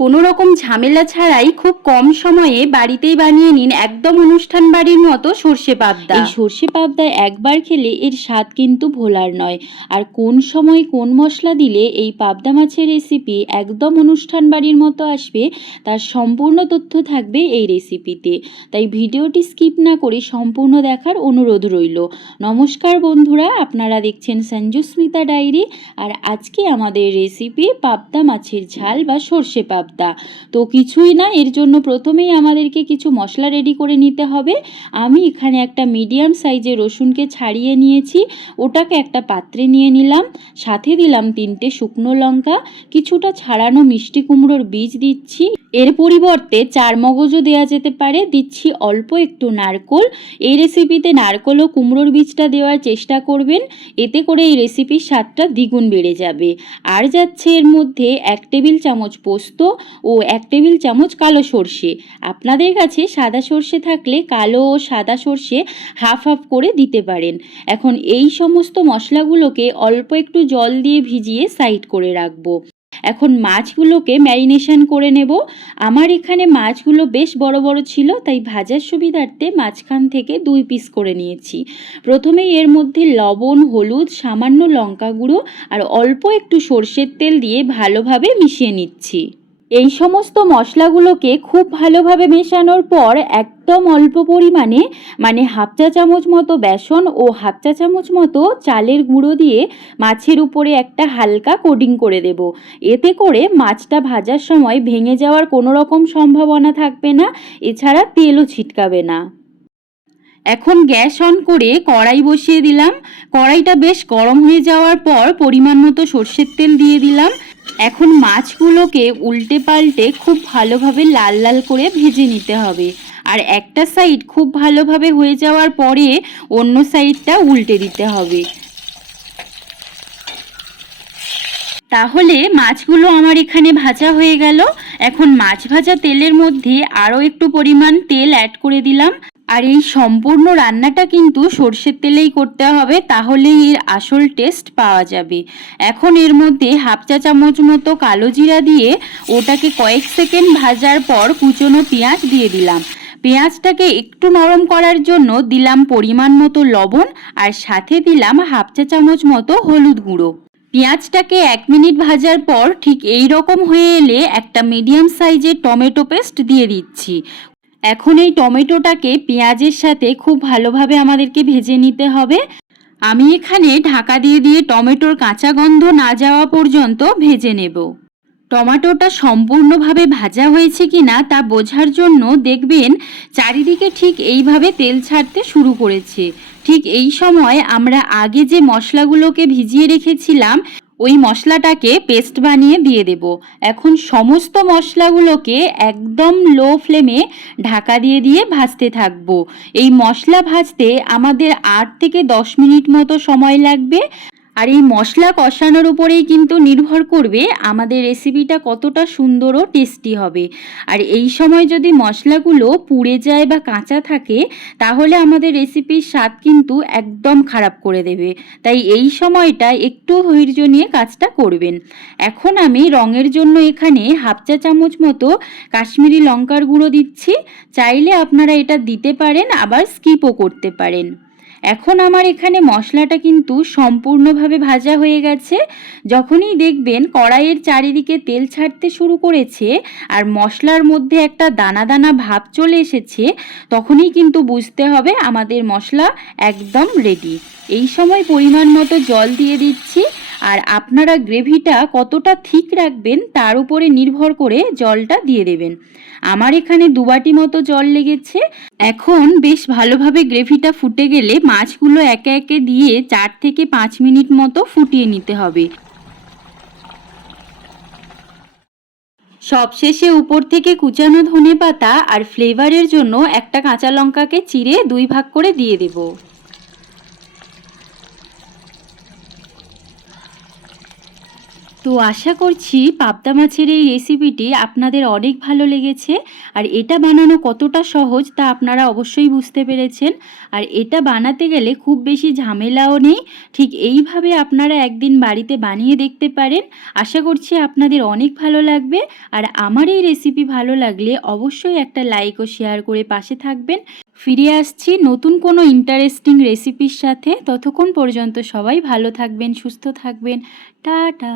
কোনো রকম ঝামেলা ছাড়াই খুব কম সময়ে বাড়িতেই বানিয়ে নিন একদম অনুষ্ঠান বাড়ির মতো সর্ষে পাবদা। এই সর্ষে পাবদা একবার খেলে এর স্বাদ কিন্তু ভোলার নয়। আর কোন সময় কোন মশলা দিলে এই পাবদা মাছের রেসিপি একদম অনুষ্ঠান বাড়ির মতো আসবে তার সম্পূর্ণ তথ্য থাকবে এই রেসিপিতে। তাই ভিডিওটি স্কিপ না করে সম্পূর্ণ দেখার অনুরোধ রইল। নমস্কার বন্ধুরা, আপনারা দেখছেন সঞ্জুস্মিতা ডায়েরি। আর আজকে আমাদের রেসিপি পাবদা মাছের ঝাল বা সর্ষে পাবদা। তো কিছুই না, এর জন্য প্রথমেই আমাদেরকে কিছু মশলা রেডি করে নিতে হবে। আমি এখানে একটা মিডিয়াম সাইজের রসুনকে ছাড়িয়ে নিয়েছি, ওটাকে একটা পাত্রে নিয়ে নিলাম। সাথে দিলাম 3টে শুকনো লঙ্কা, কিছুটা ছাড়ানো মিষ্টি কুমড়োর বীজ দিচ্ছি। এর পরিবর্তে চারমগজও দেওয়া যেতে পারে। দিচ্ছি অল্প একটু নারকোল। এই রেসিপিতে নারকোল ও কুমড়োর বীজটা দেওয়ার চেষ্টা করবেন, এতে করে এই রেসিপির স্বাদটা দ্বিগুণ বেড়ে যাবে। আর যাচ্ছে এর মধ্যে 1 টেবিল চামচ পোস্ত ও 1 টেবিল চামচ কালো সর্ষে। আপনাদের কাছে সাদা সর্ষে থাকলে কালো ও সাদা সর্ষে হাফ হাফ করে দিতে পারেন। এখন এই সমস্ত মশলাগুলোকে অল্প একটু জল দিয়ে ভিজিয়ে সাইড করে রাখবো। এখন মাছগুলোকে ম্যারিনেশন করে নেব। আমার এখানে মাছগুলো বেশ বড় বড় ছিল, তাই ভাজার সুবিধার্থে মাঝখান থেকে 2 পিস করে নিয়েছি। প্রথমেই এর মধ্যে লবণ, হলুদ, সামান্য লঙ্কা গুঁড়ো আর অল্প একটু সর্ষের তেল দিয়ে ভালোভাবে মিশিয়ে নিচ্ছি। এই সমস্ত মশলাগুলোকে খুব ভালোভাবে মেশানোর পর একদম অল্প পরিমাণে মানে হাফ চা চামচ মতো বেসন ও হাফ চা চামচ মতো চালের গুঁড়ো দিয়ে মাছের উপরে একটা হালকা কোটিং করে দেব। এতে করে মাছটা ভাজার সময় ভেঙে যাওয়ার কোনো রকম সম্ভাবনা থাকবে না, এছাড়া তেলও ছিটকাবে না। এখন গ্যাস অন করে কড়াই বসিয়ে দিলাম। কড়াইটা বেশ গরম হয়ে যাওয়ার পর পরিমাণ মতো সর্ষের তেল দিয়ে দিলাম। এখন মাছগুলোকে উল্টে পাল্টে খুব ভালোভাবে লাল লাল করে ভেজে নিতে হবে। আর একটা সাইড খুব ভালোভাবে হয়ে যাওয়ার পরে অন্য সাইডটা উল্টে দিতে হবে। তাহলে মাছগুলো আমার এখানে ভাজা হয়ে গেল। এখন মাছ ভাজা তেলের মধ্যে আরও একটু পরিমাণ তেল অ্যাড করে দিলাম। আর এই সম্পূর্ণ রান্নাটা কিন্তু সর্ষের তেলেই করতে হবে, তাহলেই এর আসল টেস্ট পাওয়া যাবে। এখন এর মধ্যে হাফ চা চামচ মতো কালো জিরা দিয়ে ওটাকে কয়েক সেকেন্ড ভাজার পর কুচনো পেঁয়াজ দিয়ে দিলাম। পেঁয়াজটাকে একটু নরম করার জন্য দিলাম পরিমাণ মতো লবণ আর সাথে দিলাম হাফ চা চামচ মতো হলুদ গুঁড়ো। পেঁয়াজটাকে 1 মিনিট ভাজার পর ঠিক এই রকম হয়ে এলে একটা মিডিয়াম সাইজের টমেটো পেস্ট দিয়ে দিচ্ছি। এখন এই টমেটোটাকে পেঁয়াজের সাথে খুব ভালোভাবে আমাদেরকে ভেজে নিতে হবে। আমি এখানে ঢাকা দিয়ে দিয়ে টমেটোর কাঁচা গন্ধ না যাওয়া পর্যন্ত ভেজে নেব। টমেটোটা সম্পূর্ণভাবে ভাজা হয়েছে কিনা তা বোঝার জন্য দেখবেন চারিদিকে ঠিক এইভাবে তেল ছাড়তে শুরু করেছে। ঠিক এই সময় আমরা আগে যে মশলাগুলোকে ভিজিয়ে রেখেছিলাম ওই মশলাটাকে পেস্ট বানিয়ে দিয়ে দেব। এখন সমস্ত মশলাগুলোকে একদম লো ফ্লেমে ঢাকা দিয়ে দিয়ে ভাজতে থাকবো। এই মশলা ভাজতে আমাদের 8 থেকে 10 মিনিট মতো সময় লাগবে। আর এই মশলা কষানোর উপরেই কিন্তু নির্ভর করবে আমাদের রেসিপিটা কতটা সুন্দর ও টেস্টি হবে। আর এই সময় যদি মশলাগুলো পুড়ে যায় বা কাঁচা থাকে তাহলে আমাদের রেসিপির স্বাদ কিন্তু একদম খারাপ করে দেবে। তাই এই সময়টা একটু ধৈর্য নিয়ে কাজটা করবেন। এখন আমি রঙের জন্য এখানে হাফ চা চামচ মতো কাশ্মীরি লঙ্কার গুঁড়ো দিচ্ছি। চাইলে আপনারা এটা দিতে পারেন, আবার স্কিপও করতে পারেন। এখন আমার এখানে মশলাটা কিন্তু সম্পূর্ণভাবে ভাজা হয়ে গেছে। যখনই দেখবেন কড়াইয়ের চারিদিকে তেল ছাড়তে শুরু করেছে আর মশলার মধ্যে একটা দানা দানা ভাব চলে এসেছে, তখনই কিন্তু বুঝতে হবে আমাদের মশলা একদম রেডি। এই সময় পরিমাণ মতো জল দিয়ে দিচ্ছি। আর আপনারা গ্রেভিটা কতটা থিক রাখবেন তার উপরে নির্ভর করে জলটা দিয়ে দেবেন। আমার এখানে 2 বাটি মতো জল লেগেছে। এখন বেশ ভালোভাবে গ্রেভিটা ফুটে গেলে মাছগুলো একে একে দিয়ে 4 থেকে 5 মিনিট মতো ফুটিয়ে নিতে হবে। সবশেষে উপর থেকে কুচানো ধনেপাতা আর ফ্লেভারের জন্য একটা কাঁচা লঙ্কাকে চিড়ে 2 ভাগ করে দিয়ে দেব। তো তো আশা করছি পাবদা মাছের এই রেসিপিটি আপনাদের অনেক ভালো লেগেছে। আর এটা বানানো কতটা সহজ তা আপনারা অবশ্যই বুঝতে পেরেছেন। আর এটা বানাতে গেলে খুব বেশি ঝামেলাও নেই। ঠিক এইভাবে আপনারা একদিন বাড়িতে বানিয়ে দেখতে পারেন। আশা করছি আপনাদের অনেক ভালো লাগবে। আর আমার এই রেসিপি ভালো লাগলে অবশ্যই একটা লাইক ও শেয়ার করে পাশে থাকবেন। ফিরে আসছি নতুন কোনো ইন্টারেস্টিং রেসিপির সাথে। ততক্ষণ পর্যন্ত সবাই ভালো থাকবেন, সুস্থ থাকবেন। টাটা।